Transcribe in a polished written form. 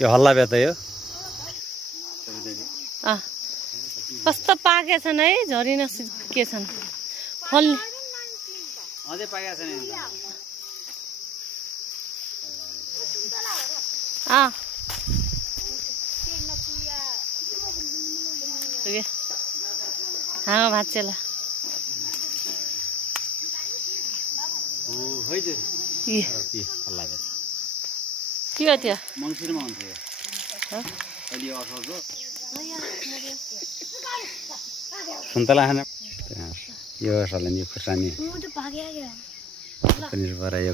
यो हल्ला बे त यो कस्तो पाकेछन् है झरी नसकेछन् फल अझै पाकेको छैन हाँ भाचेला के हो त्यो मङ्सिरमा हुन्छ यो अहिले सुन्तला खाना यो साल नि खुर्सानी पनि भएर यो